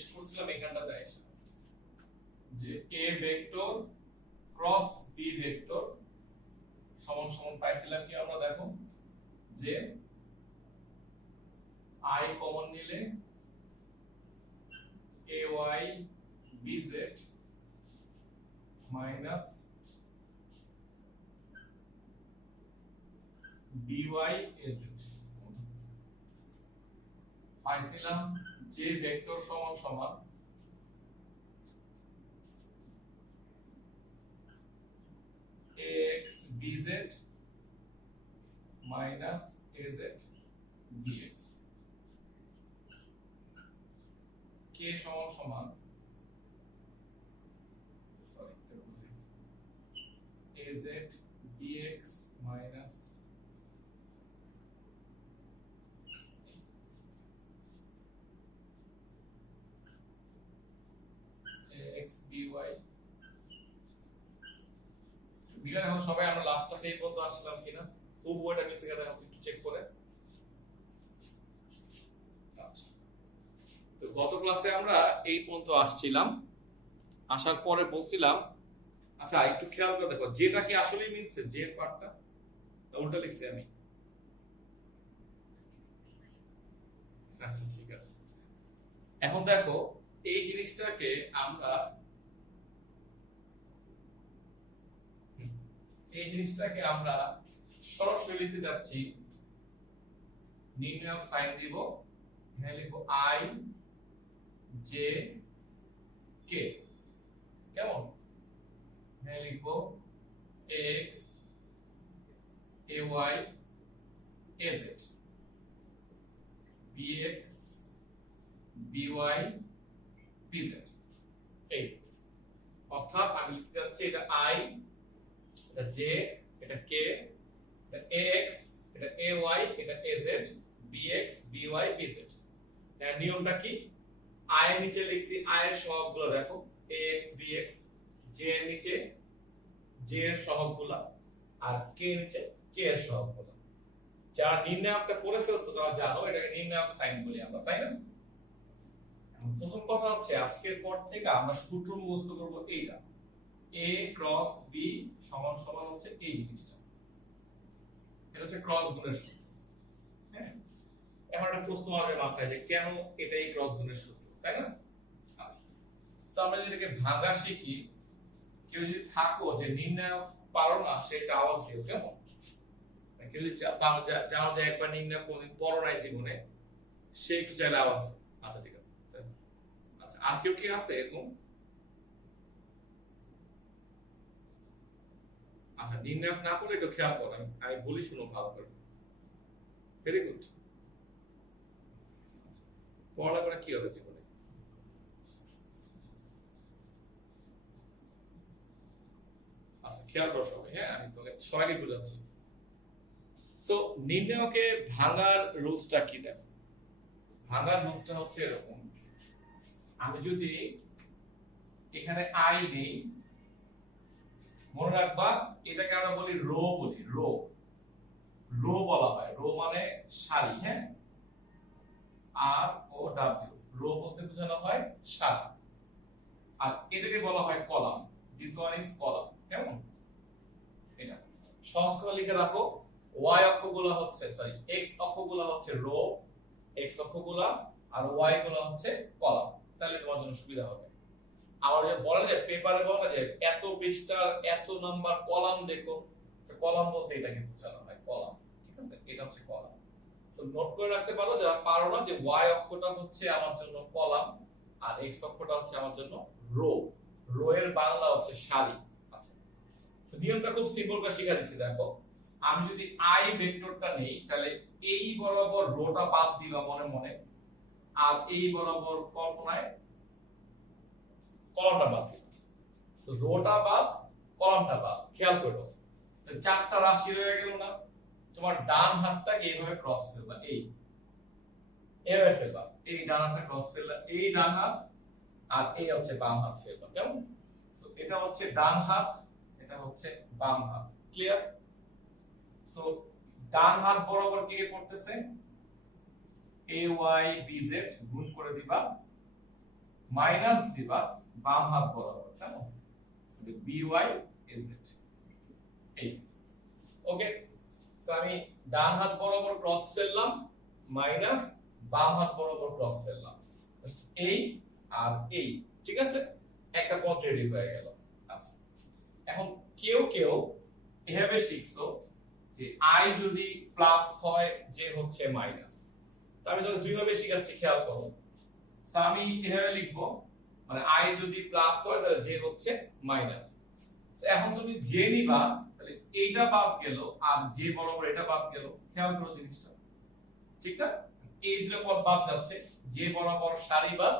শেষ করছিলাম এখানটাতে আইসা যে a vector cross b vector সমান সমান পাইছিলাম কি আমরা দেখো যে I কমন নিলে ay bz minus by az পাইছিলাম যে ভেক্টর সমান সমান ax bz minus az dx k সমান সমান az dx minus ax by বিগত এখন সবাই আমরা লাস্ট ক্লাসে এই পর্যন্ত আসলাম কিনা খুব ওটা নিচে গেলে একটু চেক করে আচ্ছা তো গত ক্লাসে আমরা এই পর্যন্ত আসছিলাম আসার পরে বলছিলাম আচ্ছা একটু খেয়াল করে দেখো যেটা কি আসলেই মিলছে যে পার্টটা উল্টা লিখছি আমি আচ্ছা ঠিক আছে এখন দেখো এই জিনিসটাকে আমরা সরাসরি লিখতে যাচ্ছি নির্ণায়ক সাইন দিব এখানে লিখব i j k কেমন এখানে লিখব x ay az bx by bz এই অর্থাৎ আমি লিখতে যাচ্ছি এটা i এটা j এটা k এটা ax এটা ay এটা az bx by bz এর নিয়মটা কি i এর নিচে লিখছি i এর সহগগুলো দেখো ax bx j এর নিচে j এর সহগগুলো আর k এর নিচে k এর সহগগুলো যারা নির্ণায়কটা পড়ে ফেলছো তারা জানো এটাকে নির্ণায়ক সাইন বলি আমরা তাই না প্রথম কথা হচ্ছে আজকের পর থেকে আমরা সূত্র মুখস্থ করব এইটা a ক্রস b সমান সমান হচ্ছে এই জিনিসটা এটা হচ্ছে ক্রস গুণের সূত্র হ্যাঁ এখন একটা প্রশ্ন আসবে মাথায় যে কেন এটাই ক্রস গুণের সূত্র তাই না আচ্ছা সো আমরা যদি এটাকে ভাঙা শিখি কেউ যদি থাকো যে নির্ণায়ক পারো না সেটা আওয়াজ দিও কেমন কেউ যদি জানো যে একবার নির্ণায়ক কোনদিন পড়ো নাই জীবনে সে একটু চাইলে আওয়াজ আচ্ছা ঠিক আছে আচ্ছা আর কেউ কি আছে এরকম আচ্ছা নির্ণায়ক না করে একটু খেয়াল করো আমি বলি শুনো ভালো করে ভেরি গুড পড়া করে কি হবে জীবনে আচ্ছা খেয়াল করো সবাই হ্যাঁ আমি তোকে সবাইকে বোঝাচ্ছি সো নির্ণায়কে ভাঙার রুলসটা কি দেখো ভাঙার রুলসটা হচ্ছে এরকম আমি যদি এখানে i নেই মনে রাখবা এটাকে আমরা বলি রো বলি রো বলা হয় রো মানে সারি হ্যাঁ আর ও ডব্লিউ রো বলতে বোঝানো হয় সারি আর এটাকে বলা হয় column this one is column কেমন এটা সহজ করে লিখে রাখো y অক্ষগুলো হচ্ছে সরি x অক্ষগুলো হচ্ছে রো x অক্ষগুলো আর y গুলো হচ্ছে কলাম তাহলে তোমার জন্য সুবিধা হবে আবার যে বলে যে পেপারে বলে যে এত পৃষ্ঠার এত নাম্বার কলাম দেখো সে কলাম বলতে এটা কিন্তু বোঝানো হয় কলাম ঠিক আছে এটা হচ্ছে কলাম সো নোট করে রাখতে পারো যারা পারো না যে y অক্ষটা হচ্ছে আমার জন্য কলাম আর x অক্ষটা হচ্ছে আমার জন্য রো এর বাংলা হচ্ছে সারি আচ্ছা সো নিয়মটা খুব সিম্পল করে শিখা দিচ্ছি দেখো আমি যদি i ভেক্টরটা নেই তাহলে এই বরাবর রোটা বাদ দিবা মনে মনে আর এই বরাবর কল্পনায় কলামটা বাদ দিবা সো রোটা বাদ কলামটা বাদ খেয়াল করো তো চারটা রাশি হয়ে গেল না তোমার ডান হাতটাকে এইভাবে ক্রস ফেলবা এইভাবে ফেলবা এই ডান হাতটা ক্রস ফেলবা এই ডান হাত আর এই হচ্ছে বাম হাত ফেলবা কেমন সো এটা হচ্ছে ডান হাত এটা হচ্ছে বাম হাত ক্লিয়ার সো ডান হাত বরাবর কি পড়তেছে ay bz গুণ করে দিবা মাইনাস দিবা বাম হাত বরাবর, কেমন? by is it এই ওকে। সো আমি ডান হাত বরাবর ক্রস ফেললাম মাইনাস বাম হাত বরাবর ক্রস ফেললাম, জাস্ট এই আর এই, ঠিক আছে? একটা পদ রেডি হয়ে গেল। আচ্ছা, এখন কেউ কেউ এভাবে শিখছো যে i যদি প্লাস হয় যে হচ্ছে মাইনাস। তো আমি যখন দুই ভাবে শিখাচ্ছি খেয়াল করো। সো আমি এভাবে লিখবো, মানে i যদি প্লাস হয় তাহলে যে হচ্ছে মাইনাস। সো এখন তুমি যে নিবা তাহলে এইটা বাদ গেল আর যে বরাবর এটা বাদ গেল, খেয়াল করো জিনিসটা, ঠিক না? এই দুটো পদ বাদ যাচ্ছে, যে বরাবর সারি বাদ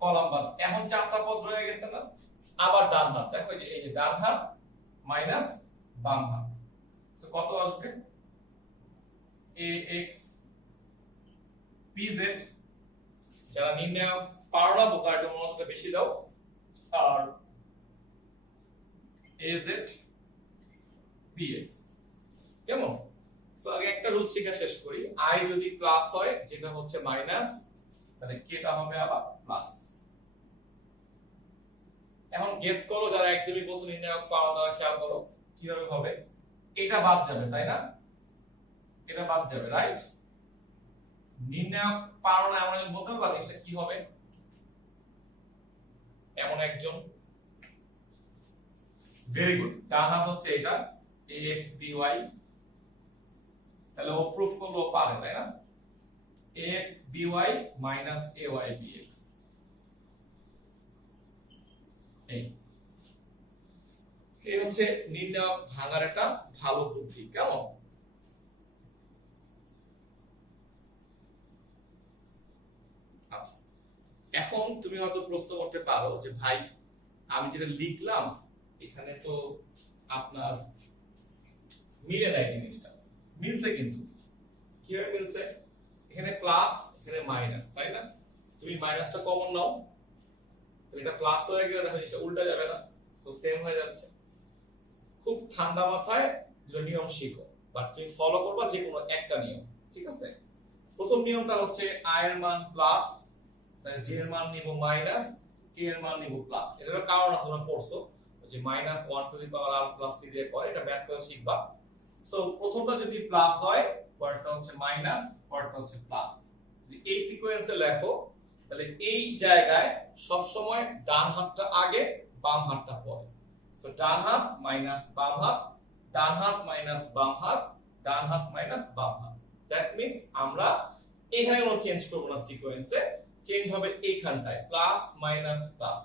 কলাম বাদ, এখন চারটা পদ রয়ে গেছে না? আবার ডান হাত, দেখো এই যে ডান হাত মাইনাস বাম হাত, সো কত আসবে? ax pz, যারা নির্ণয় পারো না বোঝা একটু মনোযোগটা বেশি দাও, আর az px, কেমন? সো আগে একটা রুল শিখা শেষ করি। i যদি প্লাস হয় যেটা হচ্ছে মাইনাস, তাহলে কেটা হবে আবার প্লাস। এখন গেস করো যারা একদমই বলছো নির্ণায়ক পাওয়া, তারা খেয়াল করো কিভাবে হবে। এটা বাদ যাবে, তাই না? এটা বাদ যাবে, রাইট? নির্ণায়ক পারো না এমন বলতে পারবা জিনিসটা কি হবে? এমন একজন, ভেরি গুড, ডান হাত হচ্ছে এটা ax by, তাহলে ও প্রুফ করলো পারে, তাই না? ax by minus ay bx, এই হচ্ছে নির্ণায়ক ভাঙার একটা ভালো বুদ্ধি, কেমন? আচ্ছা, এখন তুমি হয়তো প্রশ্ন করতে পারো যে ভাই আমি যেটা লিখলাম এখানে তো আপনার মিলে নাই জিনিসটা। মিলছে, কিন্তু কিভাবে মিলছে? এখানে প্লাস এখানে মাইনাস, তাই না? তুমি মাইনাসটা কমন নাও, তো এটা প্লাস হয়ে গেলে দেখো জিনিসটা উল্টা যাবে না, সো সেম হয়ে যাচ্ছে। খুব ঠান্ডা মাথায় দুটো নিয়ম শিখো, বাট তুমি ফলো করবা যে কোনো একটা নিয়ম, ঠিক আছে? প্রথম নিয়মটা হচ্ছে i এর মান প্লাস, তাহলে j এর মান নিব মাইনাস, k এর মান নিব প্লাস। এটার কারণ আছে, তোমরা পড়ছো যে minus 1 to the power r plus c দিয়ে করে, এটা ম্যাথ করে শিখবা। সো প্রথমটা যদি প্লাস হয়, পরেরটা হচ্ছে মাইনাস, পরেরটা হচ্ছে প্লাস। যদি এই সিকোয়েন্সে লেখো তাহলে এই জায়গায় সব সময় ডান হাতটা আগে বাম হাতটা পরে। সো ডান হাত মাইনাস বাম হাত, ডান হাত মাইনাস বাম হাত, ডান হাত মাইনাস বাম হাত। দ্যাট মিন্স আমরা এখানে কোনো চেঞ্জ করব না, সিকোয়েন্সে চেঞ্জ হবে এইখানটায় প্লাস মাইনাস প্লাস।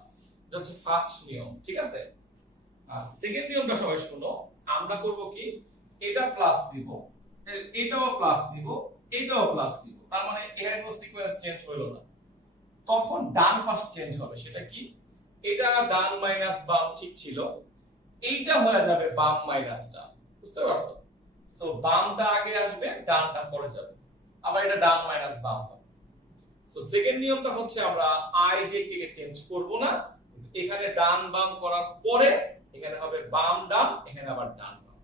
এটা হচ্ছে ফার্স্ট নিয়ম, ঠিক আছে? আর সেকেন্ড নিয়মটা সবাই শুনো। আমরা করব কি, এটা প্লাস দিব, এটাও প্লাস দিব, এটাও প্লাস দিব, তার মানে এর কোনো সিকোয়েন্স চেঞ্জ হলো না। তখন ডান পাশ চেঞ্জ হবে, সেটা কি? এটা ডান মাইনাস বাম ঠিক ছিল, এইটা হয়ে যাবে বাম মাইনাসটা, বুঝতে পারছো? সো বামটা আগে আসবে, ডানটা পরে যাবে, আবার এটা ডান মাইনাস বাম হবে। সো সেকেন্ড নিয়মটা হচ্ছে আমরা i j k K change করব না, এখানে ডান বাম করার পরে এখানে হবে বাম ডান, এখানে আবার ডান বাম।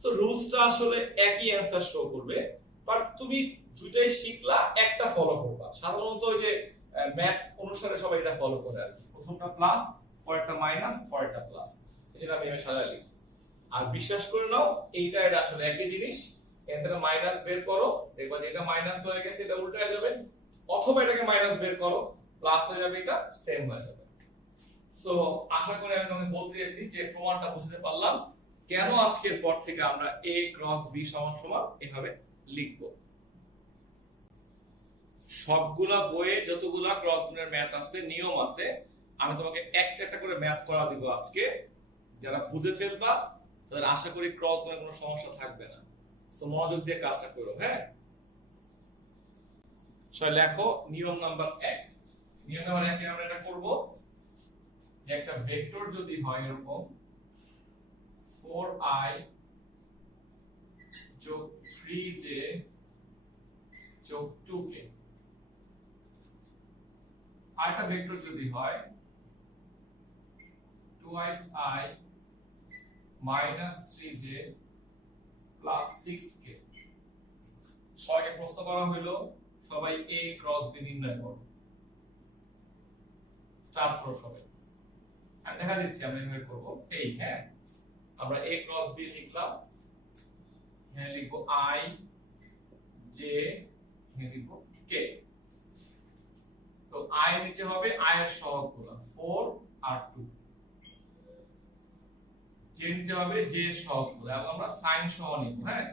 সো রুলসটা আসলে একই অ্যানসার শো করবে, বাট তুমি দুইটাই শিখলা, একটা ফলো করবা। সাধারণত ওই যে ম্যাথ অনুসারে সবাই এটা ফলো করে আর কি, প্রথমটা প্লাস, পরেরটা মাইনাস, পরেরটা প্লাস, এটা আমি এভাবে সাজায় লিখছি। আর বিশ্বাস করে নাও এইটা এটা আসলে একই জিনিস। এখান থেকে মাইনাস বের করো, দেখবা যে এটা মাইনাস হয়ে গেছে, এটা উল্টা হয়ে যাবে, অথবা এটাকে মাইনাস বের করো, প্লাস হয়ে যাবে, এটা সেম হয়ে যাবে। সো আশা করি আমি তোমাকে বলতে চাইছি যে প্রমাণটা বুঝতে পারলাম কেন আজকের পর থেকে আমরা a ক্রস b সমান সমান এভাবে লিখব। সবগুলা বইয়ে যতগুলা ক্রস গুণের ম্যাথ আছে, নিয়ম আছে, আমি তোমাকে একটা একটা করে ম্যাথ করা দিব আজকে। যারা বুঝে ফেলবা তাদের আশা করি ক্রস গুণের কোনো সমস্যা থাকবে না। সো মনোযোগ দিয়ে কাজটা করো, হ্যাঁ? সবাই লেখো নিয়ম নাম্বার 1। নিয়ম নাম্বার 1 এ আমরা এটা করব যে একটা ভেক্টর যদি হয় এরকম 4i যোগ 3j যোগ 2k, আরেকটা ভেক্টর যদি হয় 2i minus 3j plus 6k। সবাইকে প্রশ্ন করা হইলো সবাই a ক্রস b নির্ণয় করো। স্টার ক্রস হবে। আমি দেখা দিচ্ছি আমরা এভাবে করব। এই হ্যাঁ, আমরা a ক্রস b লিখলাম, এখানে লিখব i j, এখানে লিখব k। তো i নিচে হবে i এর সহগগুলো 4 আর 2, j নিচে হবে j এর সহগগুলো, এবং আমরা সাইন সহ নিব। হ্যাঁ,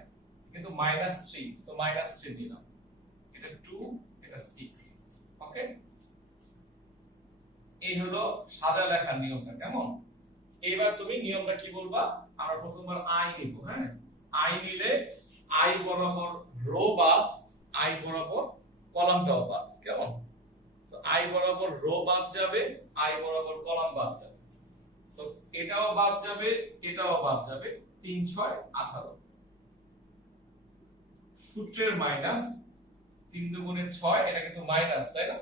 কিন্তু -3, সো -3 দিলাম, এটা 2, এটা 6। ওকে, এই হলো সাদা লেখার নিয়মটা। কেমন? এইবার তুমি নিয়মটা কি বলবা? আমরা প্রথমবার i নিব। হ্যাঁ, i নিলে i বরাবর রো বাদ, i বরাবর কলামটাও বাদ। কেমন? সো i বরাবর রো বাদ যাবে, i বরাবর কলাম বাদ যাবে। সো এটাও বাদ যাবে, এটাও বাদ যাবে। 3 6 18, সূত্রের মাইনাস 3 দুগুণে 6, এটা কিন্তু মাইনাস, তাই না?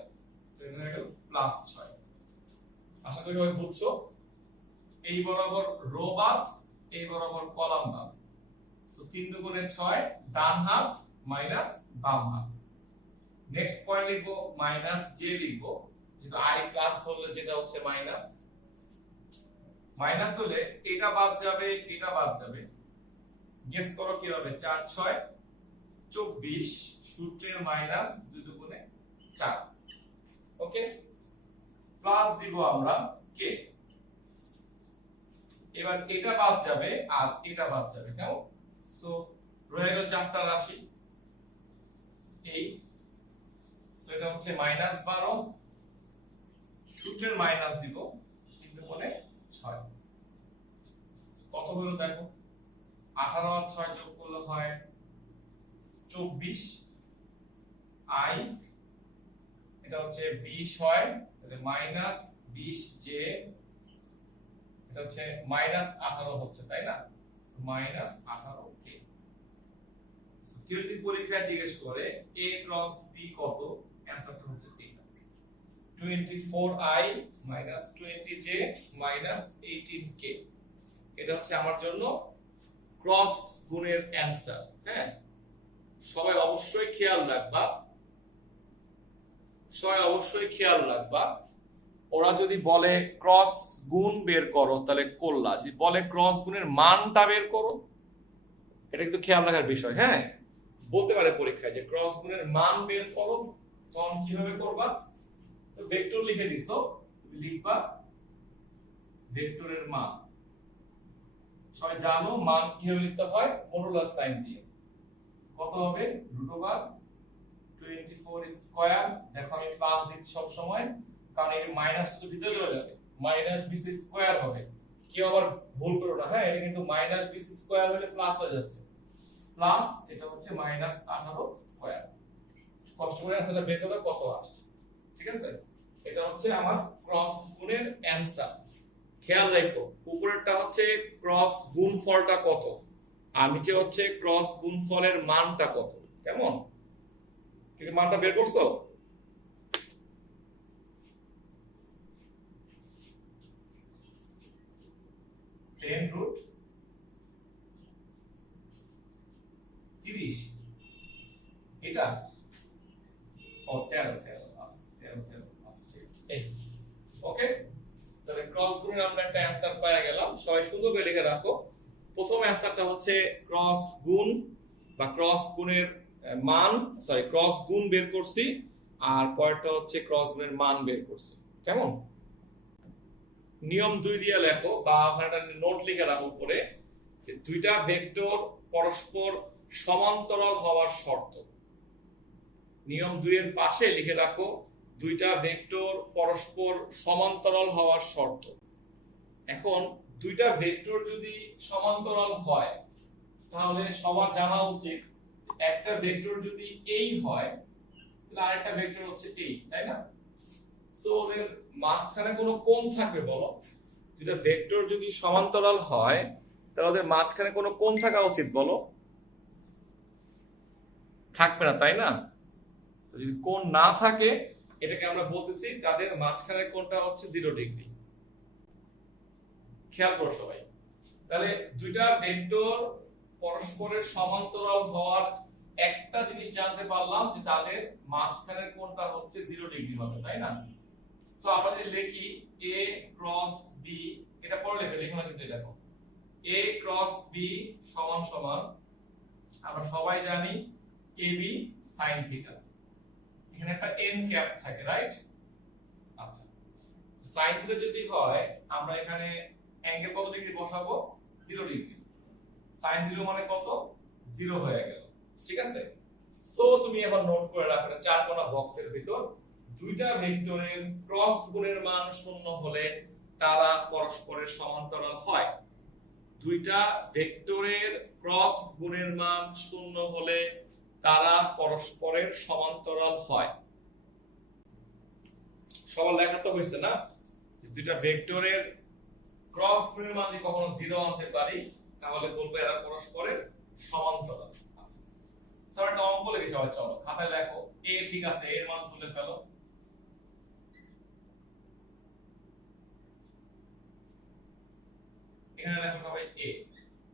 তো এটা হলো +6। আশা করি সবাই বুঝছো। এই বরাবর রো বাদ, এই বরাবর কলাম বাদ। সো 3 দুগুণে 6, ডান হাত মাইনাস বাম হাত। নেক্সট পয়েন্ট লিখবো -j লিখবো, যেটা i প্লাস ধরলে যেটা হচ্ছে মাইনাস। মাইনাস হলে এটা বাদ যাবে, এটা বাদ যাবে। গেস করো কি হবে? 4 6 24, সূত্রের মাইনাস 2 দুগুণে 4। ওকে, প্লাস দিব আমরা k। এবার এটা বাদ যাবে আর এটা বাদ যাবে। কেমন? সো রয়ে গেল 4টা রাশি। এই সো এটা হচ্ছে -12, সূত্রের মাইনাস দিব, কিন্তু বলে 6। কত হলো দেখো? 18 আর 6 যোগ করলে হয় 24, i এটা হচ্ছে 20 হয়, তাহলে -20j, এটা হচ্ছে -18 হচ্ছে, তাই না? -18k। কেউ যদি পরীক্ষায় জিজ্ঞেস করে a ক্রস b কত, অ্যানসারটা হচ্ছে এটা, 24i - 20j - 18k। এটা হচ্ছে আমার জন্য ক্রস গুণের অ্যানসার। হ্যাঁ, সবাই অবশ্যই খেয়াল রাখবা, ওরা যদি বলে ক্রস গুণ বের করো তাহলে করলা, যদি বলে ক্রস গুণের মানটা বের করো, এটা কিন্তু খেয়াল রাখার বিষয়। হ্যাঁ, বলতে পারে পরীক্ষায় যে ক্রস গুণের মান বের করো, তখন কিভাবে করবা? তো ভেক্টর লিখে দিছো, লিখবা ভেক্টরের মান। সবাই জানো মান কিভাবে লিখতে হয়? মডুলাস সাইন দিয়ে। কত হবে? √24 স্কয়ার। দেখো আমি প্লাস দিচ্ছি সব সময়, কারণ এই মাইনাসটা তো ভিতরে চলে যাবে, -20 স্কয়ার হবে। কেউ আবার ভুল করো না। হ্যাঁ, এটা কিন্তু -20 স্কয়ার হলে প্লাস হয়ে যাচ্ছে, প্লাস এটা হচ্ছে -18 স্কয়ার। কষ্ট করে আসলে বের করলে কত আসছে। ঠিক আছে, এটা হচ্ছে আমার ক্রস গুণের অ্যানসার। খেয়াল রাখো, উপরেরটা হচ্ছে ক্রস গুণফলটা কত, আর নিচে হচ্ছে ক্রস গুণফলের মানটা কত। কেমন? কিন্তু মানটা বের করছো? √30, এটা ও 13 আচ্ছা 13 আচ্ছা ঠিক আছে। এই ওকে, তাহলে ক্রস গুণের আমরা একটা অ্যানসার পেয়ে গেলাম। সবাই সুন্দর করে লিখে রাখো। প্রথম অ্যানসারটা হচ্ছে ক্রস গুণ বা ক্রস গুণের মান, সরি ক্রস গুণ বের করছি, আর পরেরটা হচ্ছে ক্রস গুণের মান বের করছি। কেমন? নিয়ম 2 দিয়ে লেখো, বা ওখানে একটা নোট লিখে রাখো উপরে, যে দুইটা ভেক্টর পরস্পর সমান্তরাল হওয়ার শর্ত। নিয়ম 2 এর পাশে লিখে রাখো দুইটা ভেক্টর পরস্পর সমান্তরাল হওয়ার শর্ত। এখন দুইটা ভেক্টর যদি সমান্তরাল হয়, তাহলে সবার জানা উচিত একটা ভেক্টর যদি এই হয়, তাহলে আরেকটা ভেক্টর হচ্ছে এই, তাই না? সো ওদের মাঝখানে কোনো কোণ থাকবে বলো? দুইটা ভেক্টর যদি সমান্তরাল হয়, তাহলে ওদের মাঝখানে কোনো কোণ থাকা উচিত বলো? থাকবে না, তাই না? তো যদি কোণ না থাকে, এটাকে আমরা বলতেছি তাদের মাঝখানের কোণটা হচ্ছে 0 ডিগ্রি। খেয়াল করো সবাই। তাহলে দুইটা ভেক্টর পরস্পরের সমান্তরাল হওয়ার একটা জিনিস জানতে পারলাম, যে তাদের মাঝখানের কোণটা হচ্ছে 0 ডিগ্রি হবে, তাই না? সো সো আমরা যদি লিখি a ক্রস b, এটা পরে লিখো না কিন্তু দেখো a ক্রস b সমান সমান আমরা সবাই জানি ab sin থিটা, এখানে একটা n ক্যাপ থাকে রাইট। আচ্ছা sin থিটা যদি হয় আমরা এখানে অ্যাঙ্গেল কত ডিগ্রি বসাবো 0 ডিগ্রি, sin 0 মানে কত 0 হয়ে গেল, ঠিক আছে। সো তুমি এখন নোট করে রাখো চার কোণা বক্সের ভিতর দুইটা ভেক্টরের ক্রস গুণের মান শূন্য হলে তারা পরস্পরের সমান্তরাল হয়। দুইটা ভেক্টরের ক্রস গুণের মান শূন্য হলে তারা পরস্পরের সমান্তরাল হয়। সবার লেখা তো হয়েছে না, যে দুইটা ভেক্টরের ক্রস গুণের মান যদি কখনো 0 আনতে পারি তাহলে বলবো এরা পরস্পরের সমান্তরাল। আচ্ছা স্যার একটা অঙ্ক লিখি সবাই, চলো খাতায় লেখো a, ঠিক আছে এর মান তুলে ফেলো, এখানে লেখো সবাই a,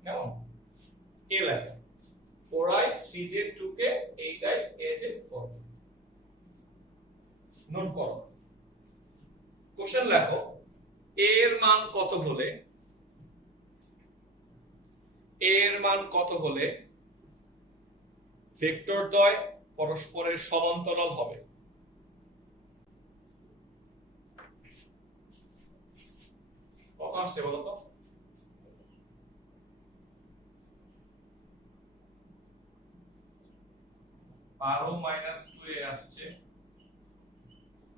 কেমন a লেখো 4i 3j 2k 8i aj 4k। Note করো কোশ্চেন লেখো a এর মান কত হলে ভেক্টর দ্বয় পরস্পরের সমান্তরাল হবে। কত আসছে বলো তো? বারো মাইনাস 2a আসছে,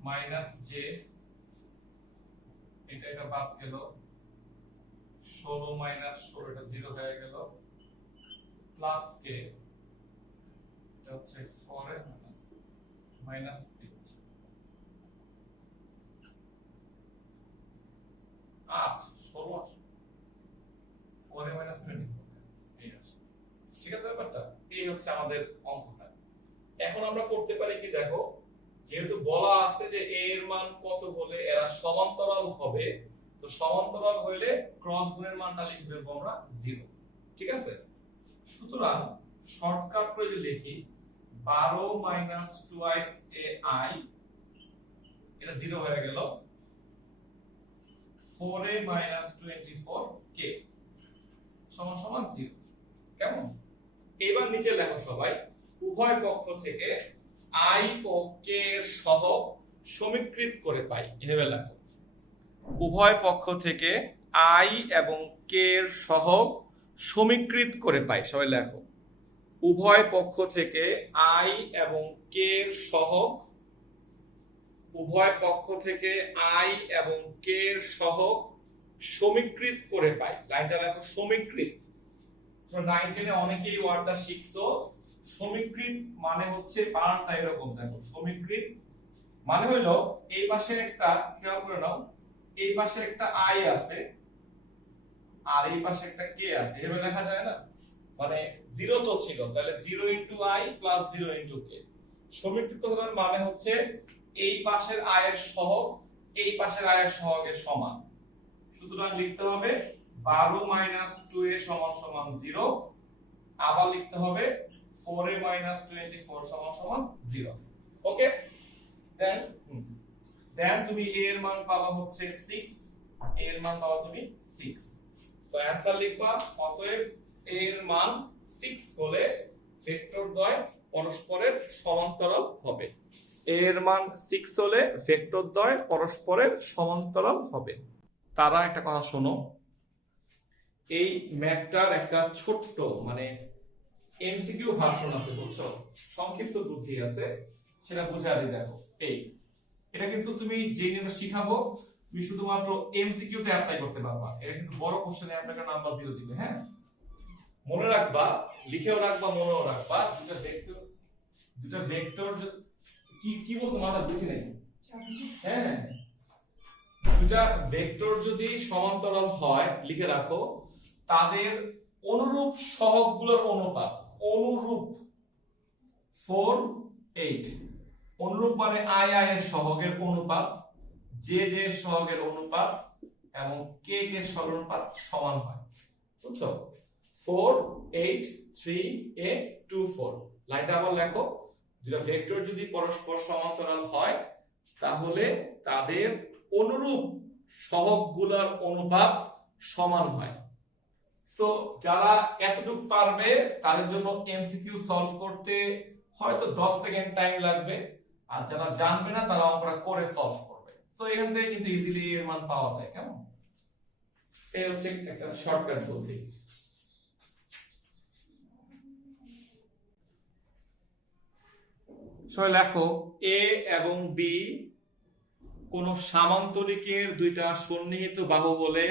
মাইনাস j, এটা বাদ গেল, 16 মাইনাস 16 এটা 0 হয়ে গেল, প্লাস k এটা হচ্ছে 4 মাইনাস 8 16 4 মাইনাস 24 এই আছে, ঠিক আছে ব্যাপারটা। এই হচ্ছে আমাদের অঙ্কটা। এখন আমরা করতে পারি কি দেখো, যেহেতু বলা আছে যে a এর মান কত হলে এরা সমান্তরাল হবে, তো সমান্তরাল হইলে ক্রস গুণের মানটা লিখে ফেলবো আমরা 0, ঠিক আছে। সুতরাং শর্টকাট করে যদি লিখি 12 মাইনাস 2i এটা 0 হয়ে গেল, 4a মাইনাস 24k সমান সমান 0, কেমন। এবার নিচে লেখো সবাই উভয় পক্ষ থেকে i ও k এর সহগ সমীকৃত করে পাই, এভাবে লেখো উভয় পক্ষ থেকে i এবং k এর সহগ সমীকৃত করে পাই, সবাই লেখো উভয় পক্ষ থেকে i এবং k এর সহগ, উভয় পক্ষ থেকে i এবং k এর সহগ সমীকৃত করে পাই। লাইনটা লেখো সমীকৃত। তো 9 এ অনেকেই ওয়ার্ডটা শিখছো, সমীকৃত মানে হচ্ছে বানানটা এরকম দেখো, সমীকৃত মানে হলো এই পাশে একটা, খেয়াল করে নাও এই পাশে একটা i আছে আর এই পাশে একটা k আছে, এভাবে লেখা যায় না, মানে 0 তো ছিল তাহলে 0 into i plus 0 into k। সমীকৃত কথার মানে হচ্ছে এই পাশের i এর সহগ এই পাশের i এর সহগের সমান। সুতরাং লিখতে হবে 12 মাইনাস 2a সমান সমান 0, আবার লিখতে হবে 4a মাইনাস 24 সমান সমান 0। ওকে, দেন তুমি a এর মান পাবা হচ্ছে 6, a এর মান পাবা তুমি 6। সো অ্যানসার লিখবা অতএব a এর মান 6 হলে ভেক্টর দ্বয় পরস্পরের সমান্তরাল হবে। a এর মান 6 হলে ভেক্টর দ্বয় পরস্পরের সমান্তরাল হবে। তারা একটা কথা শোনো, এই ম্যাথটার একটা ছোট্ট মানে এমসিকিউ ভার্সন আছে বুঝছো, সংক্ষিপ্ত বুদ্ধি আছে, সেটা বুঝাই দিই দেখো। এটা কিন্তু তুমি যে নিয়মে শিখাবো তুমি শুধুমাত্র এমসিকিউ তে অ্যাপ্লাই করতে পারবা, এটা কিন্তু বড় কোশ্চেনে আপনাকে নাম্বার 0 দিবে। হ্যাঁ মনে রাখবা, লিখেও রাখবা, মনেও রাখবা, দুটো ভেক্টর কি বলছো মাথা বুঝি নাই। হ্যাঁ দুটা ভেক্টর যদি সমান্তরাল হয় লিখে রাখো তাদের অনুরূপ সহগগুলোর অনুপাত, অনুরূপ 4 8, অনুরূপ মানে i এর সহগের অনুপাত, j এর সহগের অনুপাত এবং k এর সহগের অনুপাত সমান হয়, বুঝছো। 4 8 3 a 2 4। লাইনটা আবার লেখো, দুটো ভেক্টর যদি পরস্পর সমান্তরাল হয় তাহলে তাদের অনুরূপ সহগগুলোর অনুপাত সমান হয়। সো যারা এতটুকু পারবে তাদের জন্য এমসিকিউ সলভ করতে হয়তো 10 সেকেন্ড টাইম লাগবে, আর যারা জানবে না তারা অঙ্কটা করে সলভ করবে। সো এখান থেকে কিন্তু ইজিলি এর মান পাওয়া যায়। কেমন, এই হচ্ছে একটা শর্টকাট বুদ্ধি। সবাই লেখো, এ এবং বি কোন সামান্তরিকের দুইটা সন্নিহিত বাহু হলে,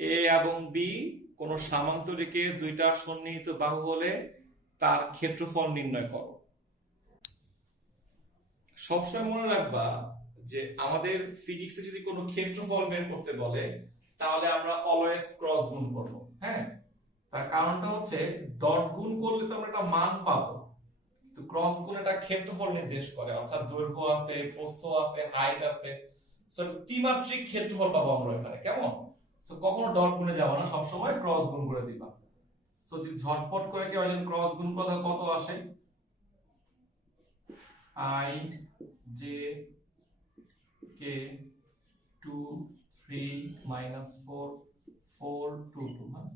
এ এবং বি কোন সামান্তরিকের দুইটা সন্নিহিত বাহু হলে তার ক্ষেত্রফল নির্ণয় করো। সবসময় মনে রাখবা যে আমাদের ফিজিক্সে যদি কোনো ক্ষেত্রফল বের করতে বলে তাহলে আমরা অলওয়েজ ক্রস গুণ করব। হ্যাঁ, তার কারণটা হচ্ছে ডট গুণ করলে তো আমরা একটা মান পাবো, তো ক্রস গুণ একটা ক্ষেত্রফল নির্দেশ করে, অর্থাৎ দৈর্ঘ্য আছে, প্রস্থ আছে, হাইট আছে। সো ত্রিমাত্রিক ক্ষেত্রফল পাবো আমরা এখানে। কেমন, সো কখনো ডট গুণে যাবো না, সবসময় ক্রস গুণ করে দিবা। সো যদি ঝটপট করে কেউ একজন ক্রস গুণ করলে কত আসে, I J K 2 3 minus 4 4 2 2। হ্যাঁ,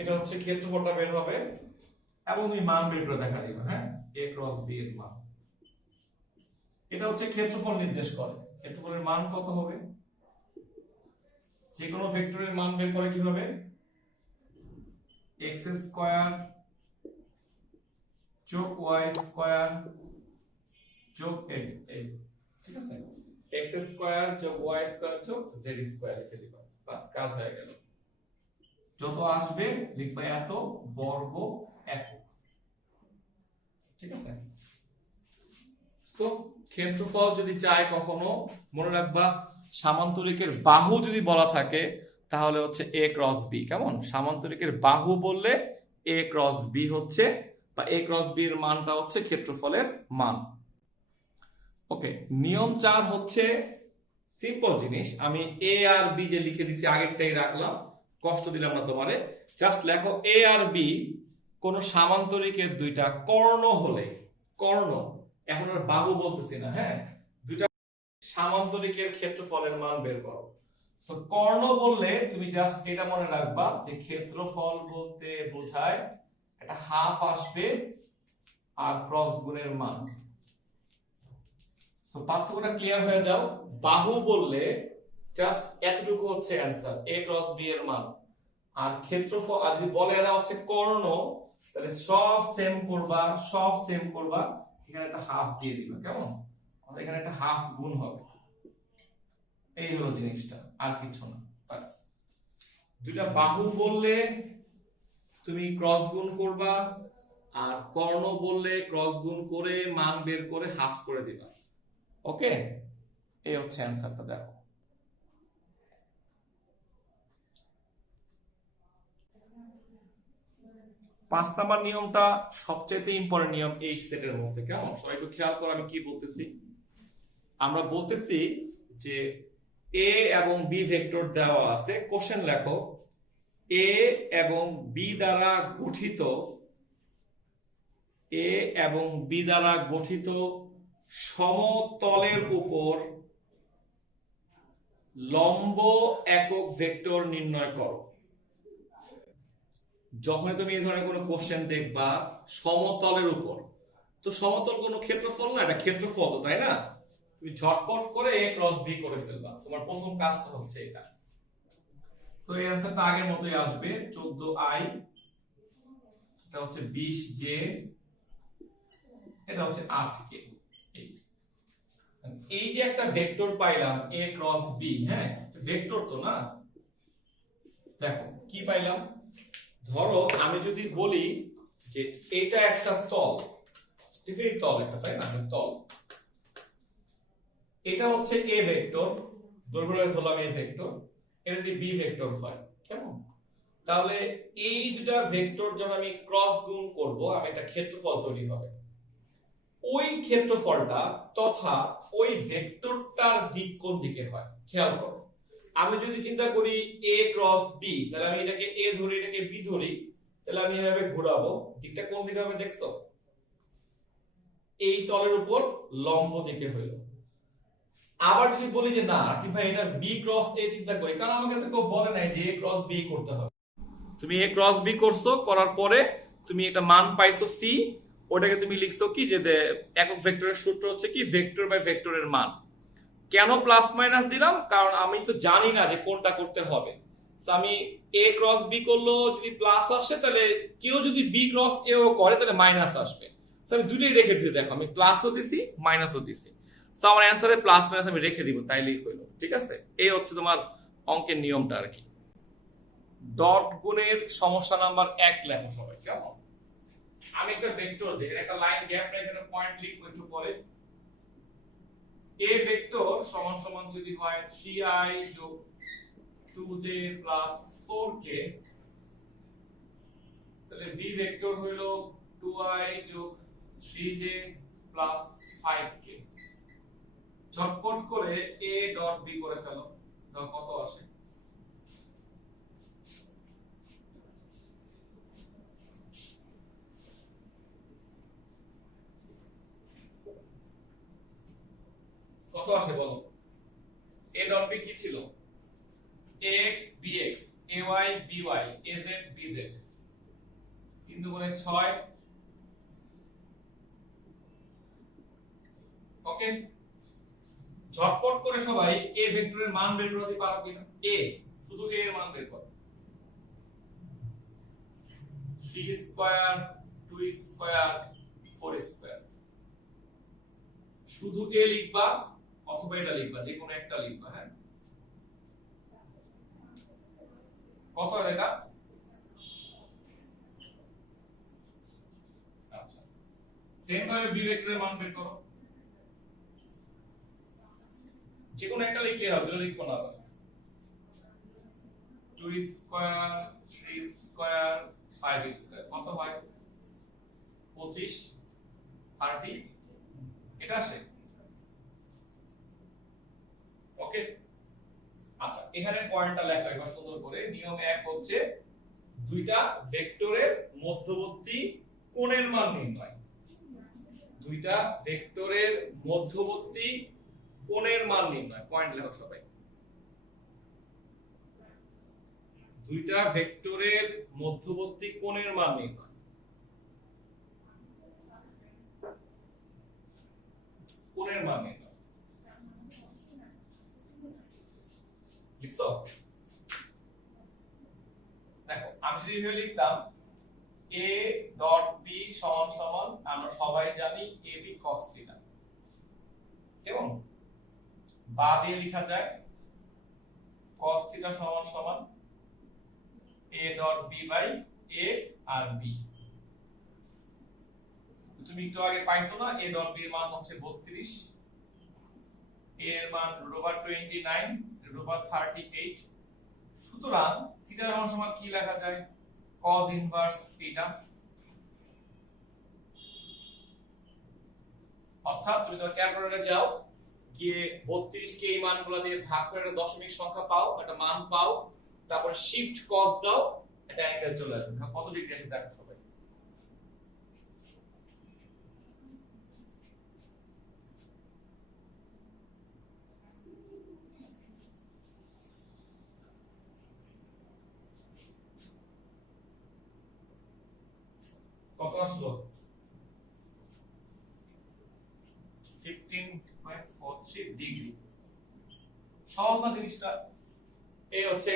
এটা হচ্ছে ক্ষেত্রফলটা বের হবে এবং তুমি মান বের করে দেখা দিবা। হ্যাঁ, a ক্রস b এর মান, এটা হচ্ছে ক্ষেত্রফল নির্দেশ করে। ক্ষেত্রফলের মান কত হবে, যে কোনো ভেক্টরের মান বের করে কিভাবে, x স্কয়ার যোগ y স্কয়ার যোগ a, ঠিক আছে, x স্কয়ার যোগ y স্কয়ার যোগ z স্কয়ার লিখে দিবা, বাস কাজ হয়ে গেল। যত আসবে লিখবা এত বর্গ একক, ঠিক আছে। সো ক্ষেত্রফল যদি চাই কখনো মনে রাখবা, সামান্তরিকের বাহু যদি বলা থাকে তাহলে হচ্ছে a ক্রস b। কেমন, সামান্তরিকের বাহু বললে a ক্রস b হচ্ছে, বা a ক্রস b এর মানটা হচ্ছে ক্ষেত্রফলের মান। ওকে, নিয়ম 4 হচ্ছে সিম্পল জিনিস, আমি a আর b যে লিখে দিছি আগেরটাই রাখলাম, কষ্ট দিলাম না তোমারে। জাস্ট লেখো a আর b কোন সামান্তরিকের দুইটা কর্ণ হলে, কর্ণ, এখন আর বাহু বলতেছি না, হ্যাঁ, দুইটা সামান্তরিকের ক্ষেত্রফলের মান বের করো। সো কর্ণ বললে তুমি জাস্ট এটা মনে রাখবা যে ক্ষেত্রফল বলতে বোঝায় এটা হাফ আসবে আর ক্রস গুণের মান। সো পার্থক্যটা ক্লিয়ার হয়ে যাও। বাহু বললে জাস্ট এতটুকু হচ্ছে অ্যানসার, a ক্রস b এর মান। আর ক্ষেত্রফল আর যদি বলে এরা হচ্ছে কর্ণ, তাহলে সব সেম করবা, সব সেম করবা, এখানে একটা হাফ দিয়ে দিবা। কেমন, আমাদের এখানে একটা হাফ গুণ হবে। এই হলো জিনিসটা, আর কিছু না, বাস। দুইটা বাহু বললে তুমি ক্রস গুণ করবা, আর কর্ণ বললে ক্রস গুণ করে মান বের করে হাফ করে দিবা। ওকে, এই হচ্ছে অ্যানসারটা। দেখো, 5 নাম্বার নিয়মটা সবচেয়ে ইম্পর্টেন্ট নিয়ম এই সেটের মধ্যে। কেমন, সবাই একটু খেয়াল করো আমি কি বলতেছি। আমরা বলতেছি যে a এবং b ভেক্টর দেওয়া আছে, কোশ্চেন লেখো, a এবং b দ্বারা গঠিত, a এবং b দ্বারা গঠিত সমতলের উপর লম্ব একক ভেক্টর নির্ণয় করো। যখন তুমি এই ধরনের কোনো কোশ্চেন দেখবা সমতলের উপর, তো সমতল কোনো ক্ষেত্রফল না, এটা ক্ষেত্রফল তো, তাই না? তুমি ঝটপট করে a ক্রস b করে ফেলবা, তোমার প্রথম কাজটা হচ্ছে এটা। সো এই অ্যানসারটা আগের মতোই আসবে, 14i, এটা হচ্ছে 20j, এটা হচ্ছে 8k। এই যে একটা ভেক্টর পাইলাম a ক্রস b, হ্যাঁ, ভেক্টর তো না। দেখো কি পাইলাম, ধরো আমি যদি বলি যে এটা একটা তল, ডিফিনিট তল একটা, তাই না? তল, এটা হচ্ছে এ ভেক্টর, দৈর্ঘ্য ধরলাম এ ভেক্টর, এটা যদি বি ভেক্টর হয়, কেমন? তাহলে এই দুটা ভেক্টর যখন আমি ক্রস গুণ করব, আমি একটা ক্ষেত্রফল তৈরি হবে। ওই ক্ষেত্রফলটা তথা ওই ভেক্টরটার দিক কোন দিকে হয় খেয়াল করো। আমি যদি চিন্তা করি a ক্রস b, তাহলে আমি এটাকে a ধরি, এটাকে b ধরি, তাহলে আমি এভাবে ঘোরাবো, দিকটা কোন দিকে হবে দেখছো? এই তলের উপর লম্ব দিকে হইল। আবার যদি বলি যে না কি ভাই এটা b ক্রস a চিন্তা করি, কারণ আমাকে তো কেউ বলে নাই যে a ক্রস b করতে হবে। তুমি a ক্রস b করছো, করার পরে তুমি একটা মান পাইছো c, ওটাকে তুমি লিখছো কি যে একক ভেক্টরের সূত্র হচ্ছে কি ভেক্টর বাই ভেক্টরের মান। কেন প্লাস মাইনাস দিলাম? কারণ আমি তো জানি না যে কোনটা করতে হবে। আমি a ক্রস b করলো, যদি প্লাস আসে তাহলে কেউ যদি b ক্রস a ও করে তাহলে মাইনাস আসবে। আমি দুটোই রেখে দিছি, দেখো আমি প্লাসও দিছি মাইনাসও দিছি। আমার অ্যানসারে প্লাস মাইনাস আমি রেখে দিব, তাইলেই হইলো। ঠিক আছে, এই হচ্ছে তোমার অঙ্কের নিয়মটা আর কি। ডট গুণের সমস্যা নাম্বার 1 লেখো সবাই, কেমন? আমি একটা ভেক্টর দিই, একটা লাইন গ্যাপ রেখে একটা পয়েন্ট লিখবো একটু পরে। a ভেক্টর সমান সমান যদি হয় 3i যোগ 2j প্লাস 4k, তাহলে v ভেক্টর হলো 2i যোগ 3j প্লাস 5k। ঝটপট করে a ডট b করে ফেলো, দাও কত আসে। কত আসে বলো? a ডট b কি ছিল? ax bx, ay by, az bz, 3 দুগুণে 6। ওকে, ঝটপট করে সবাই a ভেক্টরের মান বের করতে পারো কিনা? a, শুধু a এর মান বের করো। 3 স্কয়ার, 2 স্কয়ার, 4 স্কয়ার। শুধু a লিখবা অথবা এটা লিখবা, যে কোনো একটা লিখবা। হ্যাঁ, কত এটা? আচ্ছা, সেম ভাবে b ভেক্টরের মান বের করো, যে কোনো একটা লিখলে হবে, দুটো লিখবো না। 2 স্কয়ার, 3 স্কয়ার, 5 স্কয়ার, কত হয়? 25, 30, এটা আসে। ওকে, আচ্ছা এখানে পয়েন্টটা লেখা এবার সুন্দর করে। নিয়ম 1 হচ্ছে দুইটা ভেক্টরের মধ্যবর্তী কোণের মান নির্ণয়। দুইটা ভেক্টরের মধ্যবর্তী কোণের মান নির্ণয়, পয়েন্ট লেখো সবাই। দুইটা ভেক্টরের মধ্যবর্তী কোণের মান নির্ণয়। কোণের মান নির্ণয় লিখছো? দেখো আমি যদি এভাবে লিখতাম a ডট b সমান সমান, আমরা সবাই জানি ab cos θ, কেমন? বা দিয়ে লেখা যায় cos θ সমান সমান a dot b by a আর b। তুমি একটু আগে পাইছো না a ডট b এর মান হচ্ছে 32, a এর মান √29, √38। সুতরাং থিটা এর মান সমান কি লেখা যায়? cos inverse theta. অর্থাৎ তুমি তো ক্যালকুলেটরে যাও, গিয়ে 32 কে এই মানগুলো দিয়ে ভাগ করে একটা দশমিক সংখ্যা পাও, একটা মান পাও, তারপর শিফট cos দাও, এটা অ্যাঙ্গেল চলে আসবে। কত ডিগ্রি আছে দেখো সবাই। কত আসলো? 15.43 ডিগ্রি। সহজ না জিনিসটা? এই হচ্ছে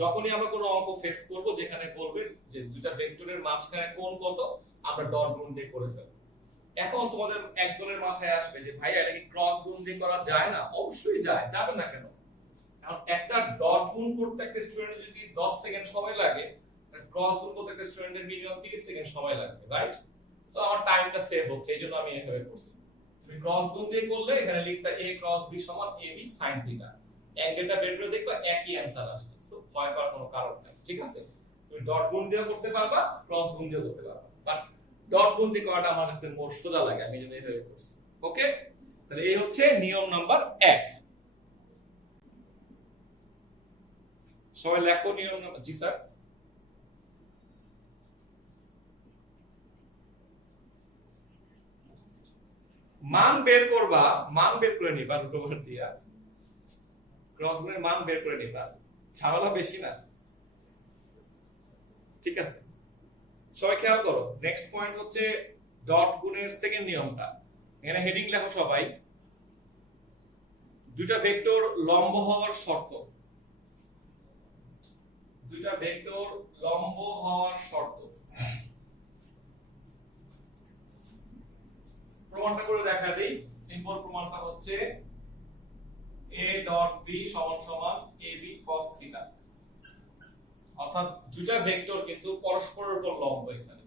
যখনই আমরা কোনো অঙ্ক ফেস করব যেখানে বলবে যে দুটো ভেক্টরের মাঝখানে কোণ কত, আমরা ডট গুণ দিয়ে করে ফেলব। এখন তোমাদের একজনের মাথায় আসবে যে ভাইয়া এটা কি ক্রস গুণ দিয়ে করা যায় না? অবশ্যই যায়, যাবে না কেন? কারণ একটা ডট গুণ করতে একটা স্টুডেন্টের যদি 10 সেকেন্ড সময় লাগে, ক্রস গুণ করতে একটা স্টুডেন্টের মিনিমাম 30 সেকেন্ড সময় লাগবে, রাইট? সো আমার টাইমটা সেভ হচ্ছে, এইজন্য আমি এভাবে করছি। তুমি ক্রস গুণ দিয়ে করলে এখানে লিখতা a ক্রস b সমান ab sin থিটা, অ্যাঙ্গেলটা বের করে দেখবা একই অ্যানসার আসছে। সো ভয় পাওয়ার কোনো কারণ নাই, ঠিক আছে? তুমি ডট গুণ দিয়ে করতে পারবা, ক্রস গুণ দিয়ে করতে পারবা, বাট ডট গুণ দিয়ে করাটা আমার কাছে মোর সোজা লাগে, আমি যেন এভাবে করছি। ওকে, তাহলে এই হচ্ছে নিয়ম নাম্বার 1। সবাই লেখো নিয়ম নাম্বার। জি স্যার। মান বের করবা, মান বের করে নিবা রুট ওভার দিয়া, ক্রস গুণের মান বের করে নিবা, ঝামেলা বেশি না, ঠিক আছে? সবাই খেয়াল করো, নেক্সট পয়েন্ট হচ্ছে ডট গুণের সেকেন্ড নিয়মটা। এখানে হেডিং লেখো সবাই, দুইটা ভেক্টর লম্ব হওয়ার শর্ত। দুইটা ভেক্টর লম্ব হওয়ার শর্ত। প্রমাণটা করে দেখা দেই। সিম্পল প্রমাণটা হচ্ছে a ডট b সমান সমান ab cos থিটা। অর্থাৎ দুইটা ভেক্টর কিন্তু পরস্পরের উপর লম্ব। এখানে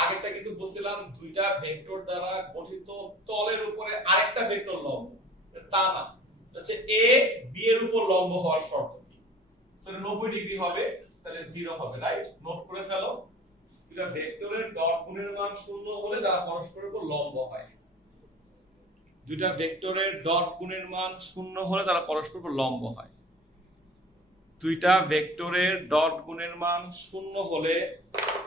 আগেরটা কিন্তু বলছিলাম দুইটা ভেক্টর দ্বারা গঠিত তলের উপরে আরেকটা ভেক্টর লম্ব, তা না, হচ্ছে a b এর উপর লম্ব হওয়ার শর্ত কি? সেটা 90 ডিগ্রি হবে, তাহলে 0 হবে, রাইট? নোট করে ফেলো, দুইটা ভেক্টরের ডট গুণের মান 0 হলে তারা পরস্পরের উপর লম্ব হয়। দুইটা ভেক্টরের ডট গুণের মান 0 হলে তারা পরস্পরের উপর লম্ব হয়। দুইটা ভেক্টরের ডট গুণের মান 0 হলে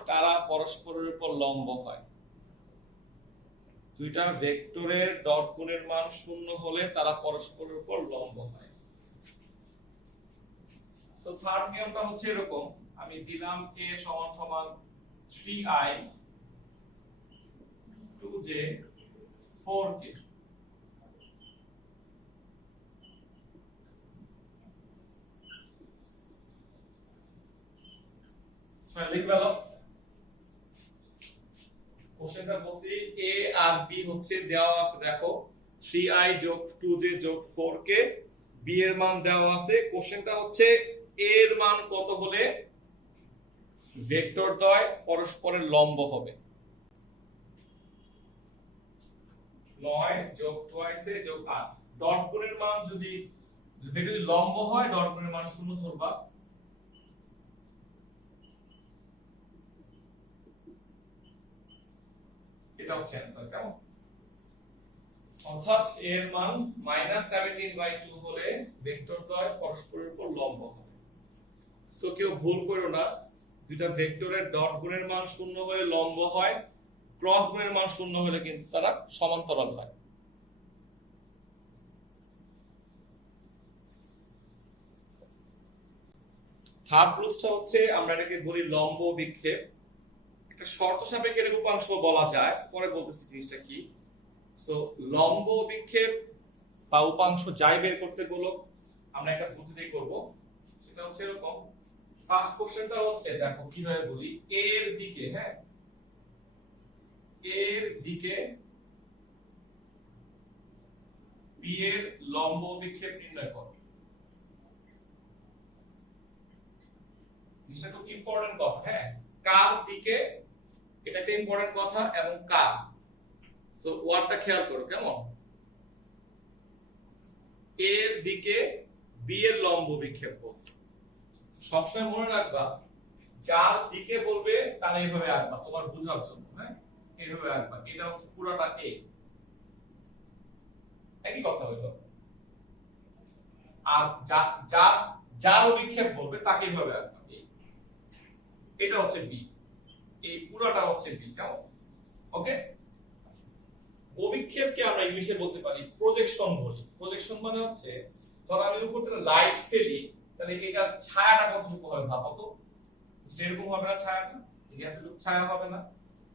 তারা পরস্পরের উপর লম্ব হয়। দুইটা ভেক্টরের ডট গুণের মান 0 হলে তারা পরস্পরের উপর লম্ব হয়। সো থার্ড নিয়মটা হচ্ছে এরকম, আমি দিলাম a সমান সমান 3i 2j 4k। লিখবে দাও। কোশ্চেনটা বলছি a আর b হচ্ছে দেওয়া আছে, দেখো 3i যোগ 2j যোগ 4k, b এর মান দেওয়া আছে। কোশ্চেনটা হচ্ছে a এর মান কত হলে ভেক্টর দ্বয় পরস্পরের লম্ব হবে? 9 যোগ 2 যোগ 8। ডট গুণের মান যদি ভেক্টর লম্ব হয়, ডট গুণের মান 0 ধরবা। এটা হচ্ছে অ্যানসার, কেমন? অর্থাৎ এর মান -17/2 হলে ভেক্টর দ্বয় পরস্পরের উপর লম্ব হবে। সো কেউ ভুল করো না, দুইটা ভেক্টরের ডট গুণের মান 0 হলে লম্ব হয়, ক্রস গুণের মান 0 হলে কিন্তু তারা সমান্তরাল হয়। থার্ড রুলসটা হচ্ছে আমরা এটাকে বলি লম্ব বিক্ষেপ। একটা শর্ত সাপেক্ষে এর উপাংশ বলা যায়, পরে বলতেছি জিনিসটা কি। সো লম্ব বিক্ষেপ বা উপাংশ যাই বের করতে বলো, আমরা একটা পদ্ধতি করব, সেটা হচ্ছে এরকম। ফার্স্ট কোশ্চেনটা হচ্ছে, দেখো কিভাবে বলি, এর দিকে, হ্যাঁ, এর দিকে বি এর লম্ব বিক্ষেপ নির্ণয় করো। জিনিসটা খুব ইম্পর্টেন্ট কথা, হ্যাঁ, কার দিকে, এটা একটা ইম্পর্টেন্ট কথা, এবং কার। সো ওয়ার্ডটা খেয়াল করো, কেমন? এর দিকে বি এর লম্ব বিক্ষেপ বলছে। সবসময় মনে রাখবা, যার দিকে বলবে তার এইভাবে আঁকবা, তোমার বোঝার জন্য, হ্যাঁ, এইভাবে আঁকবা। এটা হচ্ছে পুরোটা এ, একই কথা হইলো। আর যার বিক্ষেপ বলবে তাকে এইভাবে আঁকবা। এটা হচ্ছে বি, এই পুরোটা হচ্ছে বি, কেমন? ওকে। অভিক্ষেপকে আমরা ইংলিশে বলতে পারি প্রজেকশন বলি। প্রজেকশন মানে হচ্ছে, ধর আমি উপর থেকে লাইট ফেলি, তাহলে এটার ছায়াটা কতটুকু হবে ভাবো তো। এরকম হবে না ছায়াটা, এতটুকু ছায়া হবে না।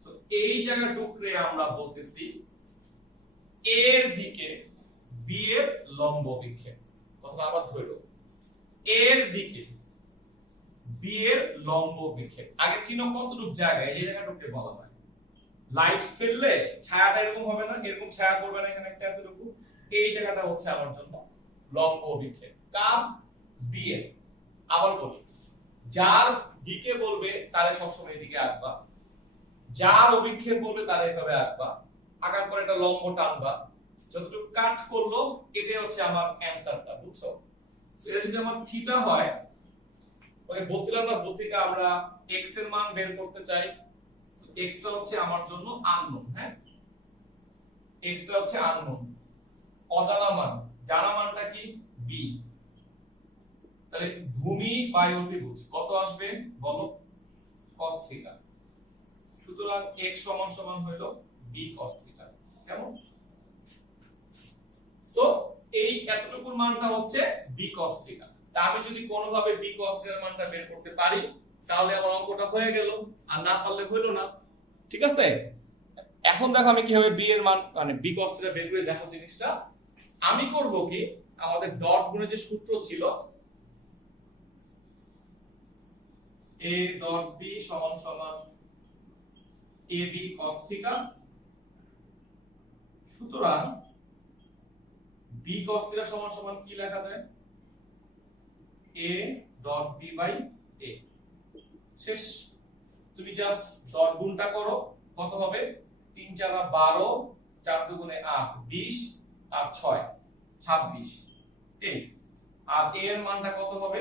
সো এই জায়গাটুকরে আমরা বলতেছি এর দিকে বি এর লম্ব বিক্ষেপ। কথাটা আবার ধরো, এর দিকে বি এর লম্ব বিক্ষেপ। আগে চিহ্ন কতটুকু জায়গা, এই জায়গাটুকু বলা হয়। লাইট ফেললে ছায়াটা এরকম হবে না, এরকম ছায়া পড়বে না, এখানে একটা এতটুকু। এই জায়গাটা হচ্ছে আমার জন্য লম্ব বিক্ষেপ, কার? বি এর। আবার বলি, যার দিকে বলবে তারে সবসময় এদিকে আঁকবা, যার অভিক্ষেপ বলবে তার এইভাবে আঁকবা, আঁকার পর একটা লম্ব টানবা, যতটুকু কাট করলো এটাই হচ্ছে আমার অ্যানসারটা, বুঝছো? সো এটা যদি আমার থিটা হয়, ওকে বলছিলাম না বুদ্ধিকা আমরা x এর মান বের করতে চাই, সো x টা হচ্ছে আমার জন্য আননোন, হ্যাঁ x টা হচ্ছে আননোন, অজানা মান, জানা মানটা কি b। তাহলে ভূমি বাই অতিভুজ কত আসবে বলো, cos থিটা। সুতরাং x সমান সমান হলো b cos থিটা, কেমন? সো এই এতটুকুর মানটা হচ্ছে b cos থিটা। তা আমি যদি কোনোভাবে b cos থিটার মানটা বের করতে পারি তাহলে আমার অঙ্কটা হয়ে গেল, আর না পারলে হইলো না, ঠিক আছে? এখন দেখো আমি কিভাবে b এর মান মানে b cos থিটা বের করে দেখো জিনিসটা। আমি করব কি, আমাদের ডট গুণের যে সূত্র ছিল a ডট b সমান সমান ab cos থিটা, সুতরাং b cos থিটা সমান সমান কি লেখা যায়, a dot b by a। শেষ। তুমি জাস্ট ডট গুণটা করো, কত হবে, 3 4 12, 4 দুগুণে 8 20, আর 6 26, এই আর a এর মানটা কত হবে,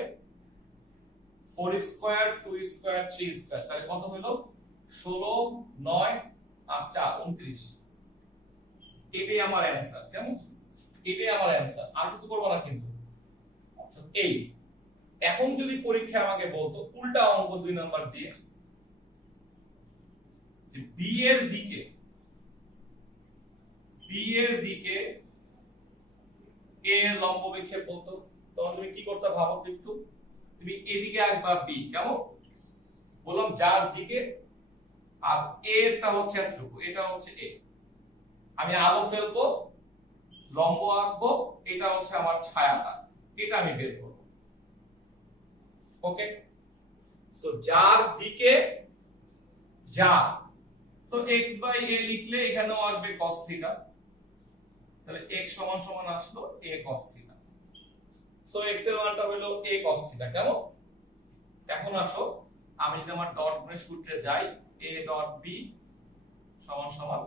4 স্কয়ার 2 স্কয়ার 3 স্কয়ার, তাহলে কত হলো 16 9 আর 4 29। এটাই আমার অ্যানসার, কেমন? এটাই আমার অ্যানসার, আর কিছু করব না কিন্তু। এই এখন যদি পরীক্ষা আমাকে বলতো উল্টা অঙ্ক 2 নাম্বার দিয়ে যে b এর দিকে a এর লম্ব বিক্ষেপ বলতো, তখন তুমি কি করতে ভাবো তো একটু, তুমি এদিকে আঁকবা b, কেমন? বললাম যার দিকে, আর a টা হচ্ছে এতটুকু, এটা হচ্ছে a, আমি আলো ফেলবো, লম্ব আঁকবো, এটা হচ্ছে আমার ছায়াটা, এটা আমি বের করব। ওকে, সো যার দিকে যা, সো x বাই a লিখলে এখানেও আসবে cos থিটা, তাহলে x সমান সমান আসলো a cos theta. So x এর মানটা হলো a cos থিটা, কেমন? এখন আসো আমি যদি আমার ডট গুণের সূত্রে যাই, a ডট b সমান সমান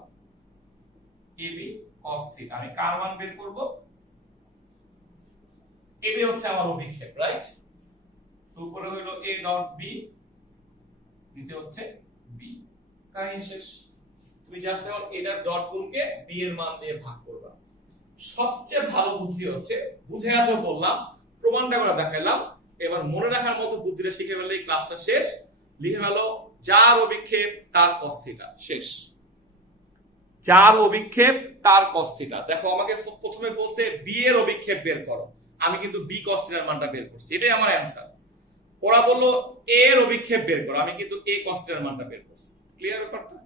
ab cos থিটা, আমি কার মান বের করব, এটাই হচ্ছে আমার অভিক্ষেপ, রাইট? সো উপরে হলো a ডট b, নিচে হচ্ছে b, কাহিনী শেষ। তুমি জাস্ট এখন এটার ডট গুণকে b এর মান দিয়ে ভাগ করবা। সবচেয়ে ভালো বুদ্ধি হচ্ছে, বুঝাইয়া তো বললাম, প্রমাণটা করে দেখাইলাম, এবার মনে রাখার মতো বুদ্ধিটা শিখে ফেললেই ক্লাসটা শেষ। লিখে ফেলো যার অভিক্ষেপ তার cos থিটা, শেষ। যার অভিক্ষেপ তার cos থিটা। দেখো আমাকে প্রথমে বলছে b এর অভিক্ষেপ বের করো, আমি কিন্তু b cos থিটার মানটা বের করছি, এটাই আমার অ্যানসার। ওরা বললো a এর অভিক্ষেপ বের করো, আমি কিন্তু a cos থিটার মানটা বের করছি। ক্লিয়ার ব্যাপারটা?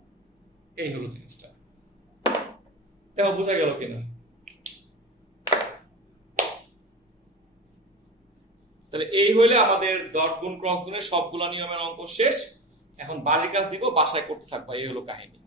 এই হলো জিনিসটা। দেখো বোঝা গেল কিনা? তাহলে এই হইলে আমাদের ডট গুণ ক্রস গুণের সবগুলা নিয়মের অঙ্ক শেষ। এখন বাড়ির কাজ দিব, বাসায় করতে থাকবা, এই হলো কাহিনী।